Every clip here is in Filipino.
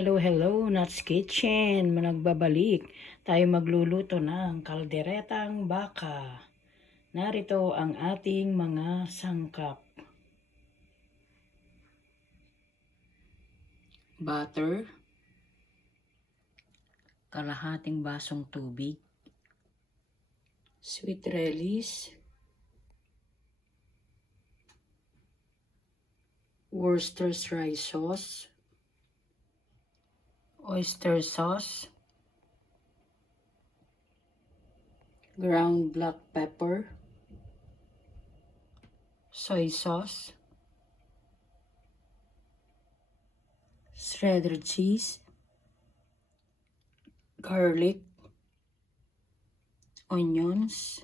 hello, Nat's Kitchen. Nagbabalik. Tayo magluluto ng kalderetang baka. Narito ang ating mga sangkap. Butter, kalahating basong tubig, sweet relish, Worcestershire sauce, oyster sauce, ground black pepper, soy sauce, shredded cheese, garlic, onions,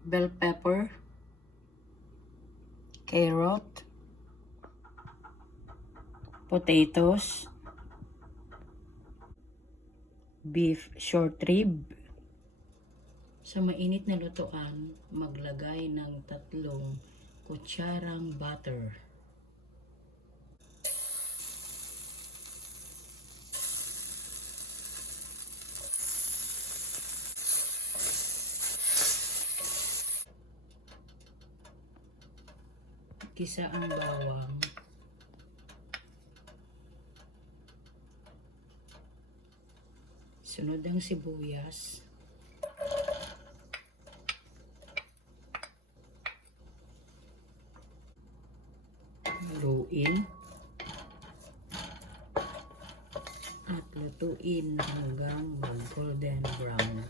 bell pepper, carrot, potatoes, beef short rib. Sa mainit na lutuan, maglagay ng 3 kutsarang butter. Gisa ang bawang. Sunod ang sibuyas. Haluin. At lutuin hanggang mag-golden brown.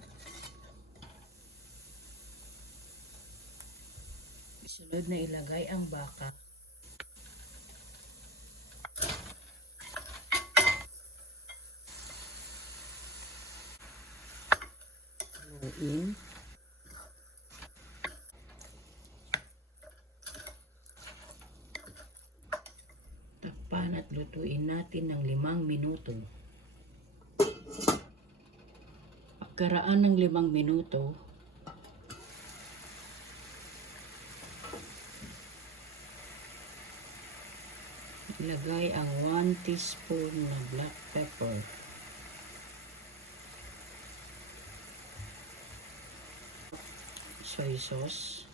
Sunod na ilagay ang baka. Haluin. Takpan at lutuin natin ng 5 minuto. Pagkaraan ng 5 minuto, ilagay ang 1 teaspoon na black pepper. Soy sauce.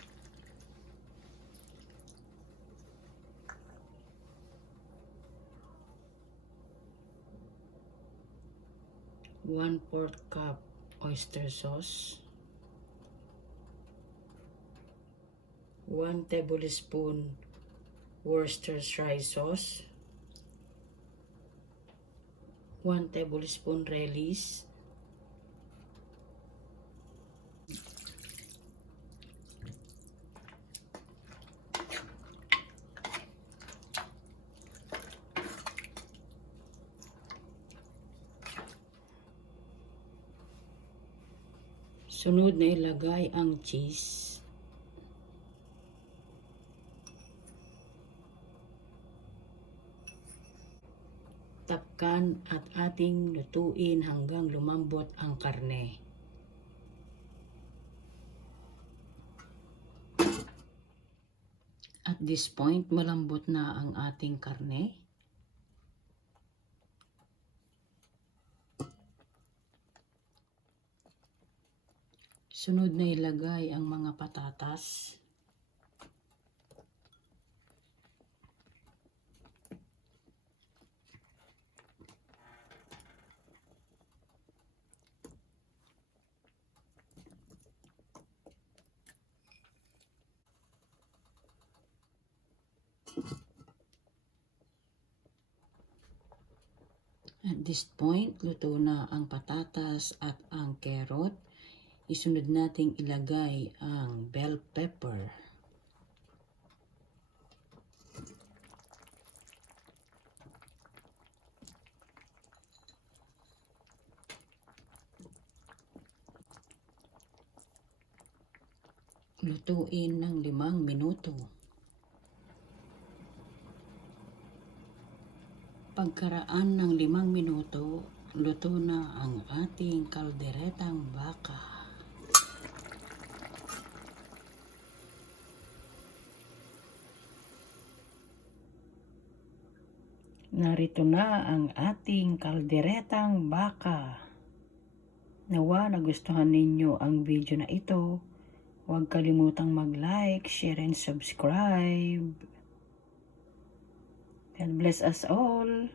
One-4 cup oyster sauce. 1 tablespoon Worcestershire sauce. 1 tablespoon relish. Sunod na ilagay ang cheese. Takpan at ating lutuin hanggang lumambot ang karne. At this point, malambot na ang ating karne. Sunod na ilagay ang mga patatas. At this point, luto na ang patatas at ang carrot. Isunod nating ilagay ang bell pepper. Lutuin ng 5 minuto. Pagkaraan ng 5 minuto, luto na ang ating kalderetang baka. Narito na ang ating kalderetang baka. Nawa nagustuhan ninyo ang video na ito. Huwag kalimutang mag-like, share, and subscribe. God bless us all.